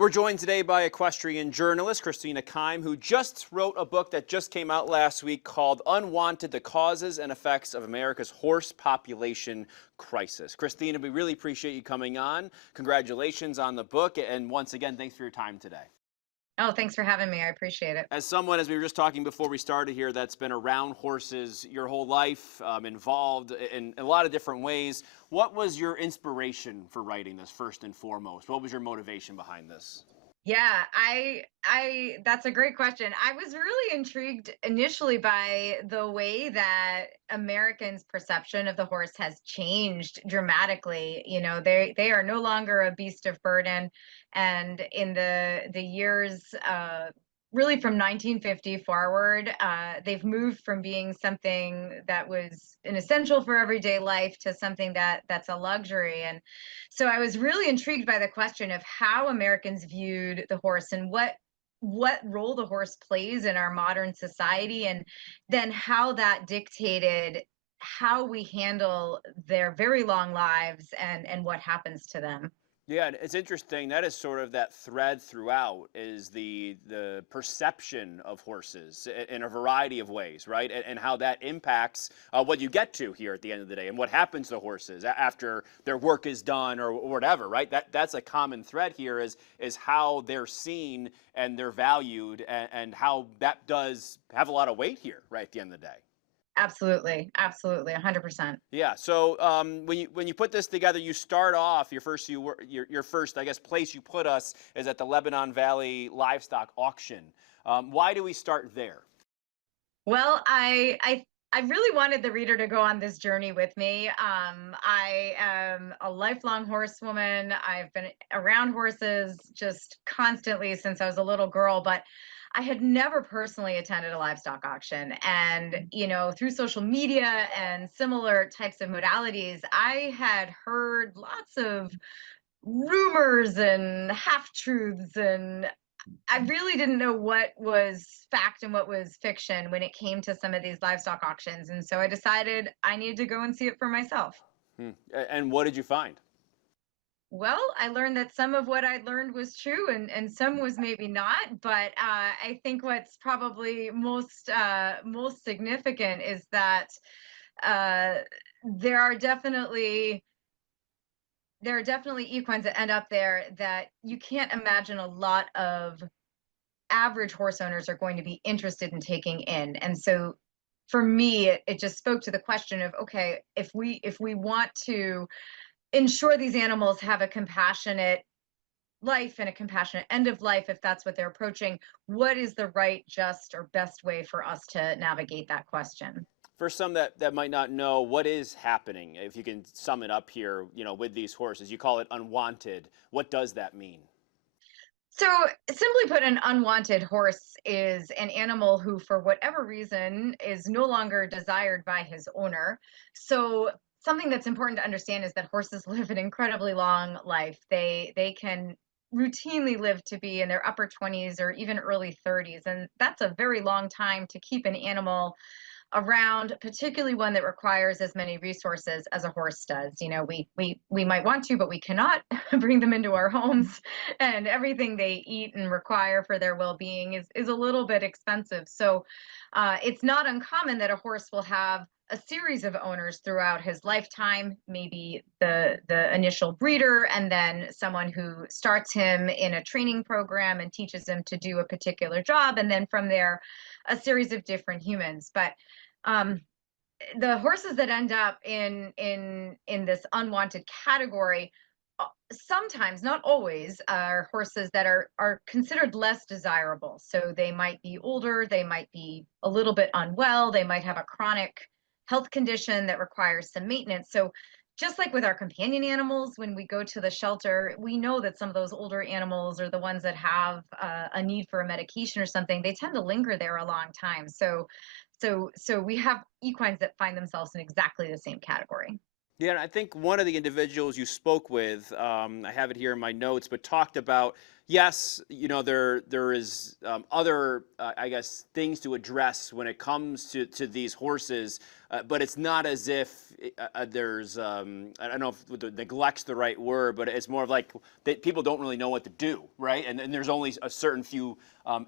We're joined today by equestrian journalist Christina Keim, who just wrote a book that just came out last week called Unwanted: The Causes and Effects of America's Horse Population Crisis. Christina, we really appreciate you coming on. Congratulations on the book, and once again, thanks for your time today. Oh, thanks for having me. I appreciate it. As someone, as we were just talking before we started here, that's been around horses your whole life, involved in a lot of different ways, what was your inspiration for writing this first and foremost? What was your motivation behind this? Yeah, that's a great question. I was really intrigued initially by the way that Americans' perception of the horse has changed dramatically. You know, they are no longer a beast of burden, and in the years really from 1950 forward, they've moved from being something that was an essential for everyday life to something that's a luxury. And so I was really intrigued by the question of how Americans viewed the horse and what role the horse plays in our modern society, and then how that dictated how we handle their very long lives and what happens to them. Yeah, it's interesting. That is sort of that thread throughout, is the perception of horses in a variety of ways, right? And how that impacts what you get to here at the end of the day, and what happens to horses after their work is done or whatever, right? That's a common thread here, is how they're seen and they're valued, and how that does have a lot of weight here, right, at the end of the day. Absolutely, absolutely, 100%. Yeah. So when you put this together, you start off your first, I guess, place you put us is at the Lebanon Valley Livestock Auction. Why do we start there? Well, I really wanted the reader to go on this journey with me. I am a lifelong horsewoman. I've been around horses just constantly since I was a little girl, but I had never personally attended a livestock auction. And, you know, through social media and similar types of modalities, I had heard lots of rumors and half truths, and I really didn't know what was fact and what was fiction when it came to some of these livestock auctions. And so I decided I needed to go and see it for myself. And what did you find? Well, I learned that some of what I learned was true, and some was maybe not. But I think what's probably most significant is that uh, there are definitely equines that end up there that you can't imagine a lot of average horse owners are going to be interested in taking in. And so for me, it just spoke to the question of, okay, if we want to ensure these animals have a compassionate life and a compassionate end of life, if that's what they're approaching, what is the right, just, or best way for us to navigate that question? For some that might not know, what is happening, if you can sum it up here, with these horses, you call it unwanted. What does that mean? So, simply put, an unwanted horse is an animal who, for whatever reason, is no longer desired by his owner. So, something that's important to understand is that horses live an incredibly long life. They can routinely live to be in their upper 20s or even early 30s, and that's a very long time to keep an animal around, particularly one that requires as many resources as a horse does. You know, we might want to, but we cannot bring them into our homes, and everything they eat and require for their well-being is a little bit expensive. So it's not uncommon that a horse will have a series of owners throughout his lifetime, maybe the initial breeder, and then someone who starts him in a training program and teaches him to do a particular job, and then from there a series of different humans. But um, the horses that end up in this unwanted category sometimes, not always, are horses that are considered less desirable. So they might be older, they might be a little bit unwell, they might have a chronic health condition that requires some maintenance. So just like with our companion animals, when we go to the shelter, we know that some of those older animals, or the ones that have a need for a medication or something, they tend to linger there a long time. So we have equines that find themselves in exactly the same category. Yeah, and I think one of the individuals you spoke with, I have it here in my notes, but talked about, yes, there is other, I guess, things to address when it comes to these horses, but it's not as if there's I don't know if the neglect's the right word, but it's more of like that people don't really know what to do, right? And there's only a certain few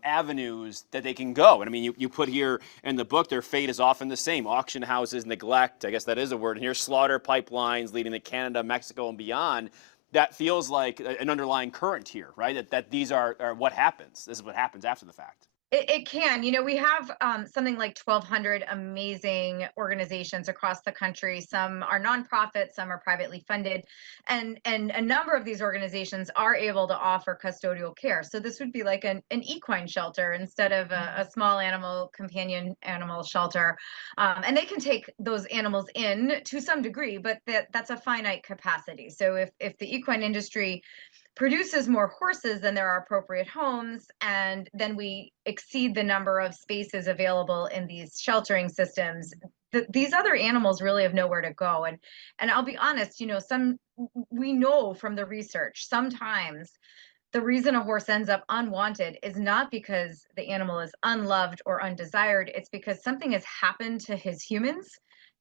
avenues that they can go. And I mean, you put here in the book, their fate is often the same: auction houses, neglect. I guess that is a word. And here's slaughter pipelines leading to Canada, Mexico, and beyond. That feels like an underlying current here, right? That these are what happens. This is what happens after the fact. It can. We have something like 1,200 amazing organizations across the country. Some are nonprofit, some are privately funded, and a number of these organizations are able to offer custodial care. So this would be like an equine shelter instead of a small animal companion animal shelter, and they can take those animals in to some degree, but that's a finite capacity. So if the equine industry produces more horses than there are appropriate homes, and then we exceed the number of spaces available in these sheltering systems, these other animals really have nowhere to go. And I'll be honest, we know from the research sometimes the reason a horse ends up unwanted is not because the animal is unloved or undesired. It's because something has happened to his humans.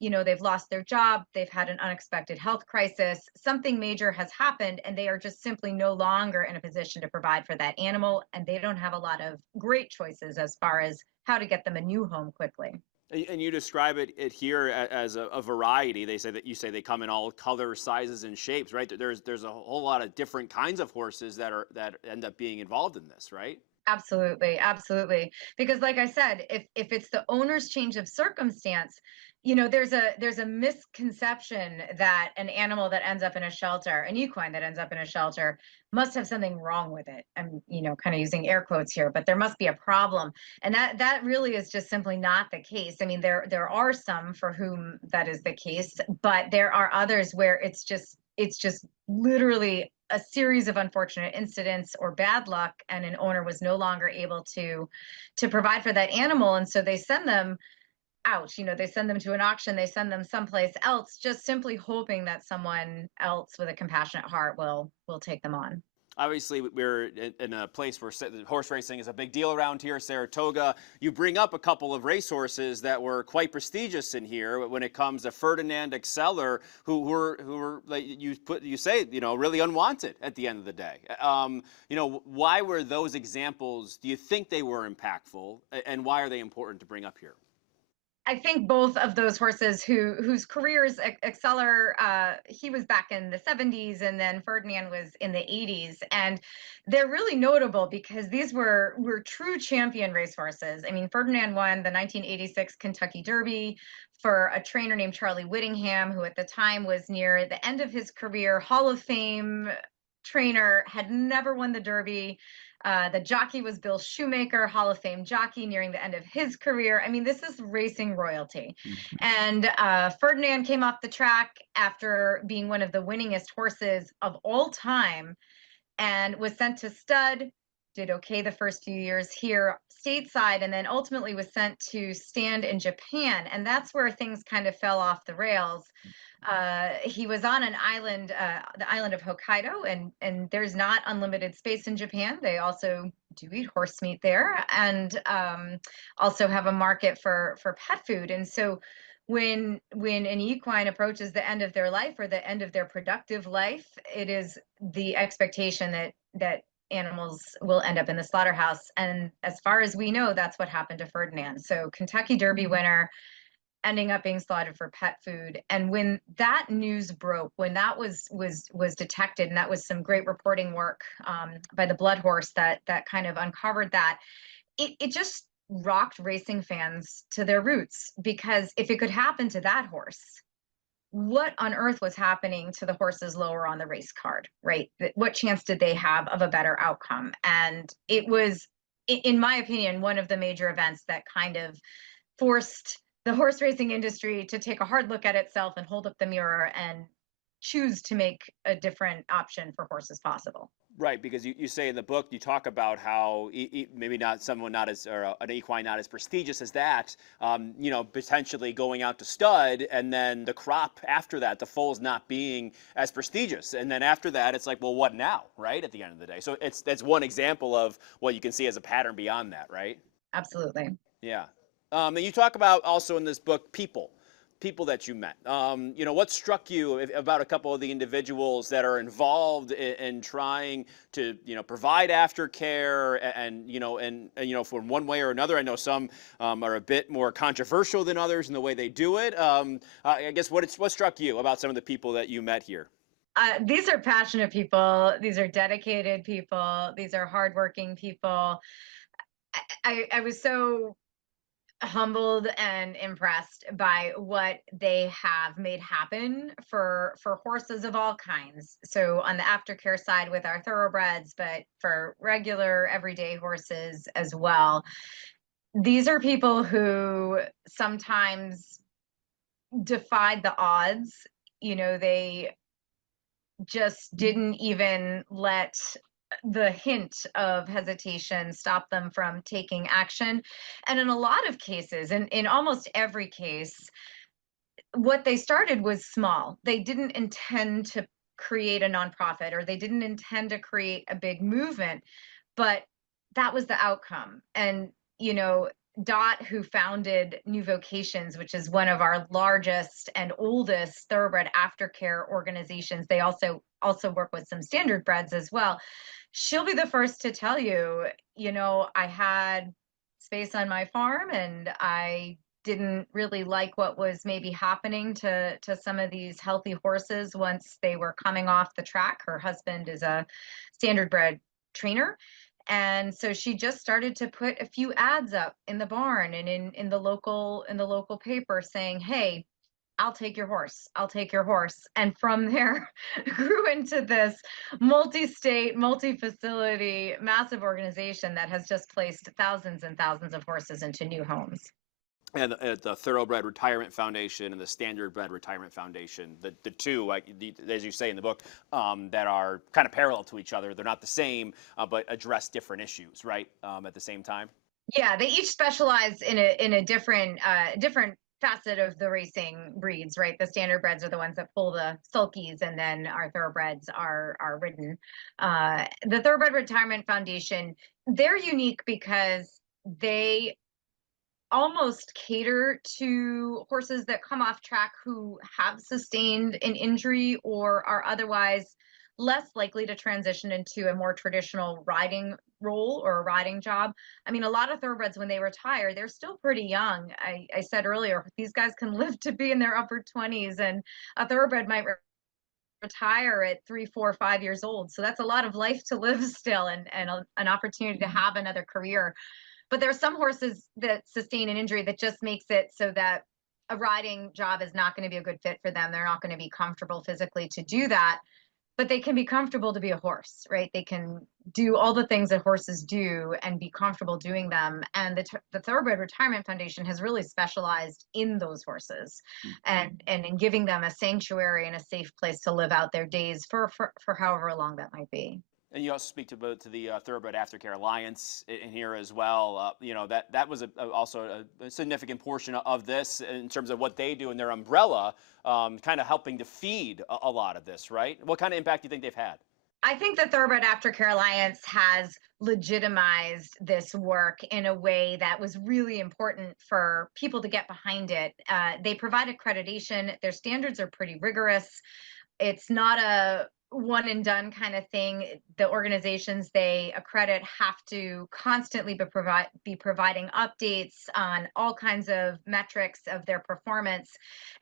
They've lost their job, they've had an unexpected health crisis, something major has happened, and they are just simply no longer in a position to provide for that animal. And they don't have a lot of great choices as far as how to get them a new home quickly. And you describe it here as a variety. They say that you say they come in all colors, sizes, and shapes, right? There's a whole lot of different kinds of horses that end up being involved in this, right? Absolutely, absolutely. Because like I said, if it's the owner's change of circumstance, there's a misconception that an animal that ends up in a shelter, an equine that ends up in a shelter, must have something wrong with it. I'm, kind of using air quotes here, but there must be a problem. And that really is just simply not the case. I mean, there are some for whom that is the case, but there are others where it's just literally a series of unfortunate incidents or bad luck, and an owner was no longer able to provide for that animal, and so they send them out. They send them to an auction, they send them someplace else, just simply hoping that someone else with a compassionate heart will take them on. Obviously, we're in a place where horse racing is a big deal around here, Saratoga. You bring up a couple of racehorses that were quite prestigious in here when it comes to Ferdinand Exceller, who were like you say, really unwanted at the end of the day. Why were those examples? Do you think they were impactful, and why are they important to bring up here? I think both of those horses whose careers, Exceller, he was back in the 70s, and then Ferdinand was in the 80s, and they're really notable because these were true champion racehorses. I mean, Ferdinand won the 1986 Kentucky Derby for a trainer named Charlie Whittingham, who at the time was near the end of his career, Hall of Fame trainer, had never won the Derby. The jockey was Bill Shoemaker, Hall of Fame jockey, nearing the end of his career. I mean, this is racing royalty. And Ferdinand came off the track after being one of the winningest horses of all time, and was sent to stud, did okay the first few years here stateside, and then ultimately was sent to stand in Japan. And that's where things kind of fell off the rails. He was on an island, the island of Hokkaido, and there's not unlimited space in Japan. They also do eat horse meat there, and also have a market for pet food. And so when an equine approaches the end of their life or the end of their productive life, it is the expectation that animals will end up in the slaughterhouse. And as far as we know, that's what happened to Ferdinand. So Kentucky Derby winner, ending up being slaughtered for pet food. And when that news broke, when that was detected, and that was some great reporting work by the Blood Horse that kind of uncovered that, it just rocked racing fans to their roots. Because if it could happen to that horse, what on earth was happening to the horses lower on the race card, right? What chance did they have of a better outcome? And it was, in my opinion, one of the major events that kind of forced the horse racing industry to take a hard look at itself and hold up the mirror and choose to make a different option for horses possible. Right, because you say in the book, you talk about how maybe not someone not as, or an equine not as prestigious as that, potentially going out to stud, and then the crop after that, the foals not being as prestigious. And then after that, it's like, well, what now, right, at the end of the day? So that's one example of what you can see as a pattern beyond that, right? Absolutely. Yeah. And you talk about also in this book, people. people that you met, what struck you about a couple of the individuals that are involved in trying to, provide aftercare and for one way or another? I know some are a bit more controversial than others in the way they do it. I guess what struck you about some of the people that you met here? These are passionate people. These are dedicated people. These are hardworking people. I was so humbled and impressed by what they have made happen for horses of all kinds. So on the aftercare side with our thoroughbreds, but for regular everyday horses as well. These are people who sometimes defied the odds. They just didn't even let the hint of hesitation stop them from taking action. And in a lot of cases, and in almost every case, what they started was small. They didn't intend to create a nonprofit, or they didn't intend to create a big movement, but that was the outcome. And, Dot, who founded New Vocations, which is one of our largest and oldest thoroughbred aftercare organizations, they also work with some standard breds as well. She'll be the first to tell you, I had space on my farm, and I didn't really like what was maybe happening to some of these healthy horses once they were coming off the track. Her husband is a standard bred trainer, and so she just started to put a few ads up in the barn and in the local paper saying, hey, I'll take your horse. I'll take your horse. And from there grew into this multi-state, multi-facility, massive organization that has just placed thousands and thousands of horses into new homes. And the Thoroughbred Retirement Foundation and the Standardbred Retirement Foundation, the two, as you say in the book, that are kind of parallel to each other. They're not the same, but address different issues, right? At the same time. Yeah, they each specialize in a different facet of the racing breeds, right? The standardbreds are the ones that pull the sulkies, and then our thoroughbreds are ridden. The Thoroughbred Retirement Foundation, they're unique because they almost cater to horses that come off track who have sustained an injury or are otherwise less likely to transition into a more traditional riding role or a riding job. I mean, a lot of thoroughbreds, when they retire, they're still pretty young. I said earlier, these guys can live to be in their upper 20s, and a thoroughbred might retire at 3, 4, 5 years old. So that's a lot of life to live still, and an opportunity to have another career. But there are some horses that sustain an injury that just makes it so that a riding job is not going to be a good fit for them. They're not going to be comfortable physically to do that, but they can be comfortable to be a horse, right? They can do all the things that horses do and be comfortable doing them. And the Thoroughbred Retirement Foundation has really specialized in those horses, and in giving them a sanctuary and a safe place to live out their days for however long that might be. And you also speak to the Thoroughbred Aftercare Alliance in here as well. That was also a significant portion of this in terms of what they do in their umbrella, kind of helping to feed a lot of this, right? What kind of impact do you think they've had? I think the Thoroughbred Aftercare Alliance has legitimized this work in a way that was really important for people to get behind it. They provide accreditation. Their standards are pretty rigorous. It's not a one and done kind of thing. The organizations they accredit have to constantly be providing updates on all kinds of metrics of their performance,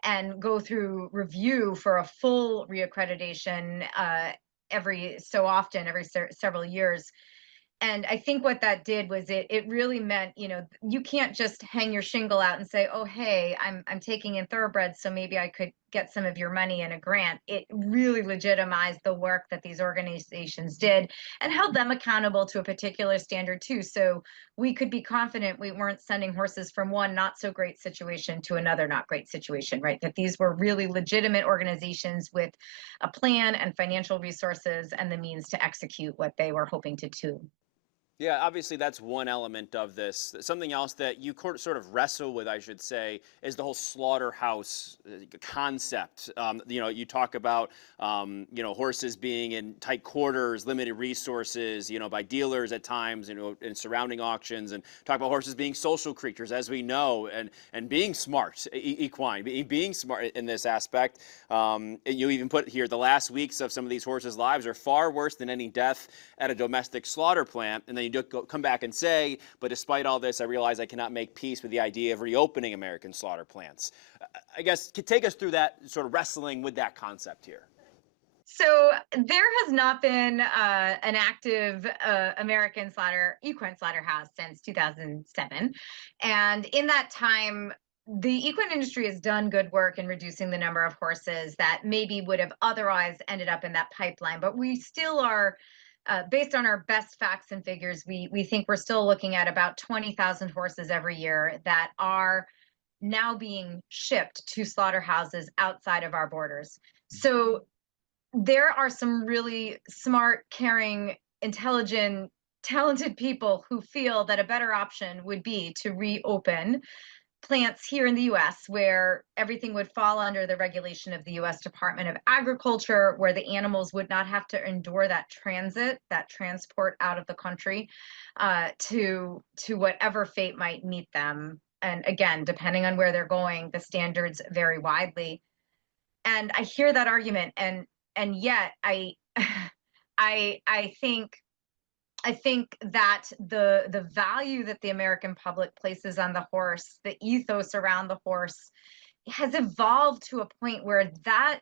and go through review for a full reaccreditation every so often, every several years. And I think what that did was it really meant, you can't just hang your shingle out and say, oh, hey, I'm taking in thoroughbreds, so maybe I could get some of your money in a grant. It really legitimized the work that these organizations did and held them accountable to a particular standard too. So we could be confident we weren't sending horses from one not so great situation to another not great situation, right? That these were really legitimate organizations with a plan and financial resources and the means to execute what they were hoping to do. Yeah, obviously that's one element of this. Something else that you sort of wrestle with, I should say, is the whole slaughterhouse concept. You talk about, horses being in tight quarters, limited resources, by dealers at times, in surrounding auctions, and talk about horses being social creatures, as we know, and being smart, equine, being smart in this aspect. You even put here the last weeks of some of these horses' lives are far worse than any death at a domestic slaughter plant, and then you come back and say, but despite all this, I realize I cannot make peace with the idea of reopening American slaughter plants. I guess, take us through that sort of wrestling with that concept here. So there has not been an active American equine slaughterhouse since 2007. And in that time, the equine industry has done good work in reducing the number of horses that maybe would have otherwise ended up in that pipeline. But we still are, based on our best facts and figures, we think we're still looking at about 20,000 horses every year that are now being shipped to slaughterhouses outside of our borders. So there are some really smart, caring, intelligent, talented people who feel that a better option would be to reopen plants here in the US, where everything would fall under the regulation of the US Department of Agriculture, where the animals would not have to endure that transport out of the country to whatever fate might meet them. And again, depending on where they're going, the standards vary widely. And I hear that argument, and yet I think that the value that the American public places on the horse, the ethos around the horse, has evolved to a point where that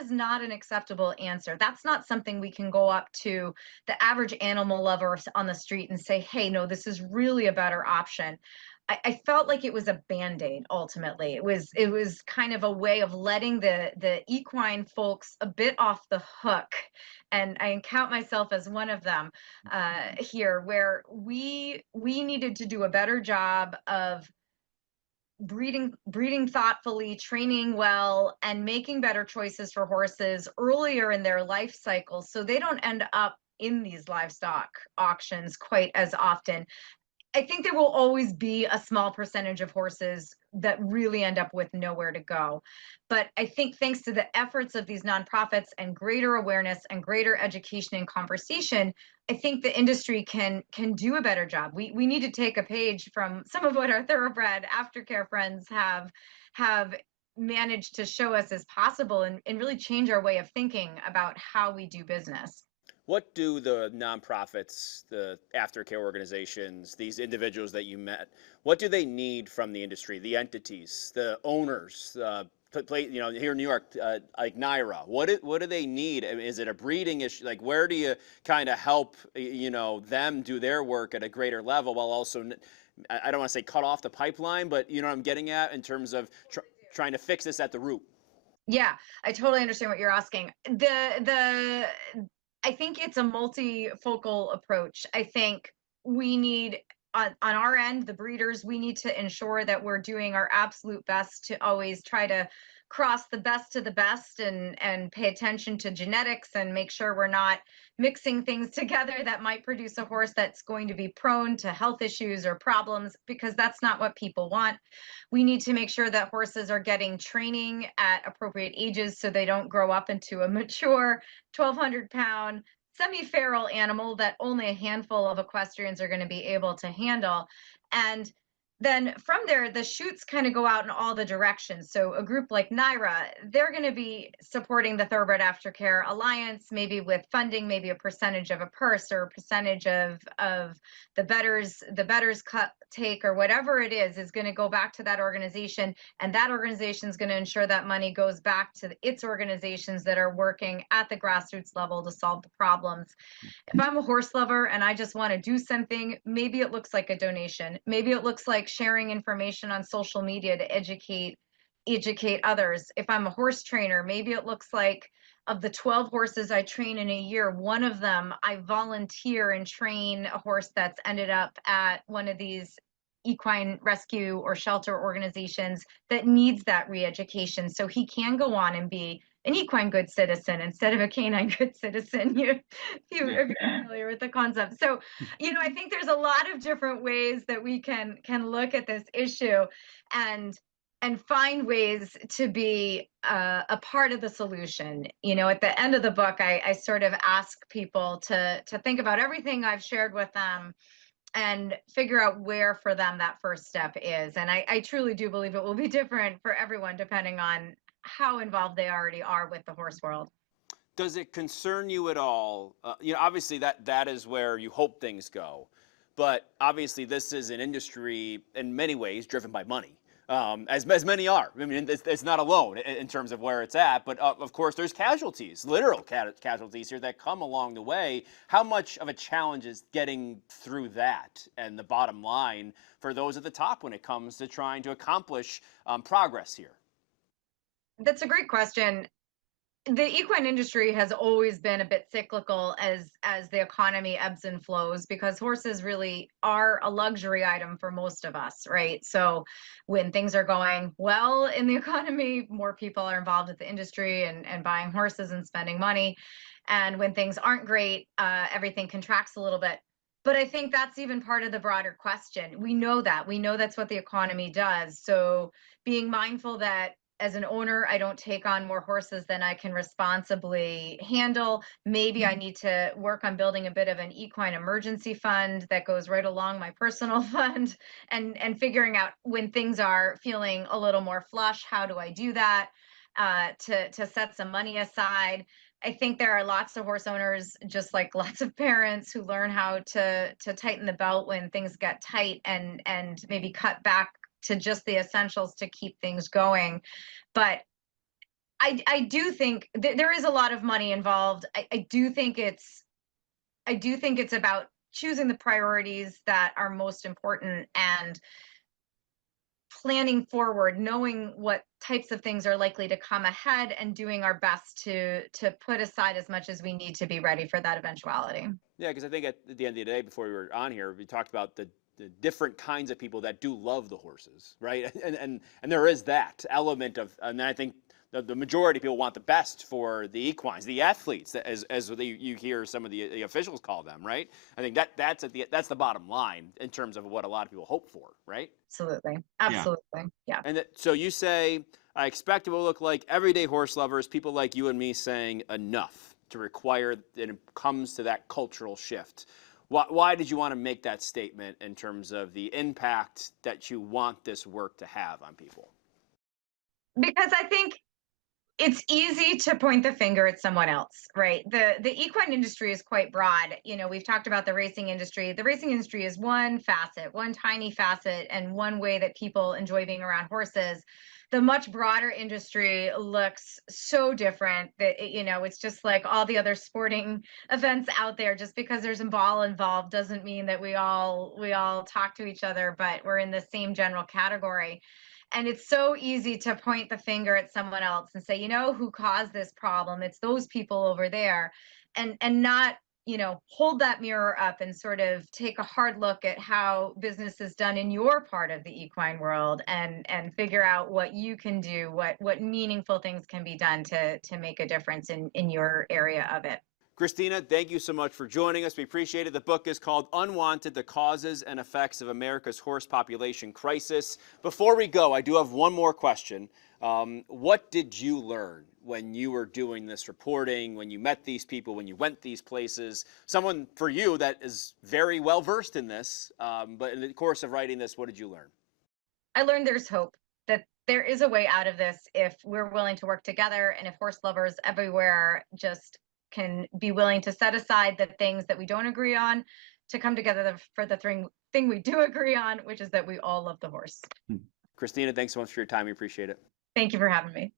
is not an acceptable answer. That's not something we can go up to the average animal lover on the street and say, hey, no, this is really a better option. I felt like it was a band-aid ultimately. It was kind of a way of letting the equine folks a bit off the hook. And I count myself as one of them here, where we needed to do a better job of breeding thoughtfully, training well, and making better choices for horses earlier in their life cycle so they don't end up in these livestock auctions quite as often. I think there will always be a small percentage of horses that really end up with nowhere to go. But I think thanks to the efforts of these nonprofits and greater awareness and greater education and conversation, I think the industry can do a better job. We need to take a page from some of what our thoroughbred aftercare friends have managed to show us as possible, and really change our way of thinking about how we do business. What do the nonprofits, the aftercare organizations, these individuals that you met, what do they need from the industry, the entities, the owners, here in New York, like NYRA? What do they need? Is it a breeding issue? Like, where do you kind of help, them do their work at a greater level while also, I don't want to say cut off the pipeline, but you know what I'm getting at in terms of trying to fix this at the root? Yeah, I totally understand what you're asking. I think it's a multifocal approach. I think we need, on our end, the breeders, we need to ensure that we're doing our absolute best to always try to cross the best to the best, and pay attention to genetics and make sure we're not mixing things together that might produce a horse that's going to be prone to health issues or problems, because that's not what people want. We need to make sure that horses are getting training at appropriate ages so they don't grow up into a mature 1,200-pound semi-feral animal that only a handful of equestrians are going to be able to handle. And then from there, the shoots kind of go out in all the directions. So a group like NYRA, they're going to be supporting the Thoroughbred Aftercare Alliance, maybe with funding, maybe a percentage of a purse or a percentage of the betters cut take, or whatever it is going to go back to that organization. And that organization is going to ensure that money goes back to its organizations that are working at the grassroots level to solve the problems. If I'm a horse lover and I just want to do something, maybe it looks like a donation. Maybe it looks like sharing information on social media to educate others. If I'm a horse trainer, maybe it looks like, of the 12 horses I train in a year, one of them I volunteer and train a horse that's ended up at one of these equine rescue or shelter organizations that needs that re-education so he can go on and be an equine good citizen instead of a canine good citizen. Yeah. If you're familiar with the concept. So, I think there's a lot of different ways that we can look at this issue and find ways to be a part of the solution. At the end of the book, I sort of ask people to think about everything I've shared with them and figure out where for them that first step is. And I truly do believe it will be different for everyone depending on how involved they already are with the horse world. Does it concern you at all? Obviously that is where you hope things go, but obviously this is an industry in many ways driven by money, as many are. I mean, it's not alone in terms of where it's at, but of course there's casualties, literal casualties here that come along the way. How much of a challenge is getting through that and the bottom line for those at the top when it comes to trying to accomplish progress here? That's a great question. The equine industry has always been a bit cyclical as the economy ebbs and flows, because horses really are a luxury item for most of us, right? So when things are going well in the economy, more people are involved with the industry and buying horses and spending money. And when things aren't great, everything contracts a little bit. But I think that's even part of the broader question. We know that's what the economy does. So being mindful that as an owner, I don't take on more horses than I can responsibly handle. Maybe I need to work on building a bit of an equine emergency fund that goes right along my personal fund, and figuring out when things are feeling a little more flush, how do I do that? To set some money aside. I think there are lots of horse owners, just like lots of parents, who learn how to tighten the belt when things get tight, and maybe cut back to just the essentials to keep things going. But I do think there is a lot of money involved. I do think it's about choosing the priorities that are most important and planning forward, knowing what types of things are likely to come ahead, and doing our best to put aside as much as we need to be ready for that eventuality. Yeah, because I think at the end of the day, before we were on here, we talked about the different kinds of people that do love the horses, right? And there is that element of, and I think the majority of people want the best for the equines, the athletes, as you hear some of the officials call them, right? I think that's the bottom line in terms of what a lot of people hope for, right? Absolutely. Yeah. Absolutely. Yeah. And so you say, I expect it will look like everyday horse lovers, people like you and me saying enough to require that it comes to that cultural shift. Why did you want to make that statement in terms of the impact that you want this work to have on people? Because I think it's easy to point the finger at someone else, right? The equine industry is quite broad. We've talked about the racing industry. The racing industry is one facet, one tiny facet, and one way that people enjoy being around horses. The much broader industry looks so different that it's just like all the other sporting events out there. Just because there's a ball involved doesn't mean that we all talk to each other, but we're in the same general category. And it's so easy to point the finger at someone else and say, who caused this problem? It's those people over there. And not, hold that mirror up and sort of take a hard look at how business is done in your part of the equine world, and figure out what you can do, what meaningful things can be done to make a difference in your area of it. Christina, thank you so much for joining us. We appreciate it. The book is called Unwanted: The Causes and Effects of America's Horse Population Crisis. Before we go, I do have one more question. What did you learn when you were doing this reporting, when you met these people, when you went these places? Someone for you that is very well versed in this, but in the course of writing this, what did you learn? I learned there's hope, that there is a way out of this if we're willing to work together, and if horse lovers everywhere just can be willing to set aside the things that we don't agree on, to come together for the thing we do agree on, which is that we all love the horse. Christina, thanks so much for your time. We appreciate it. Thank you for having me.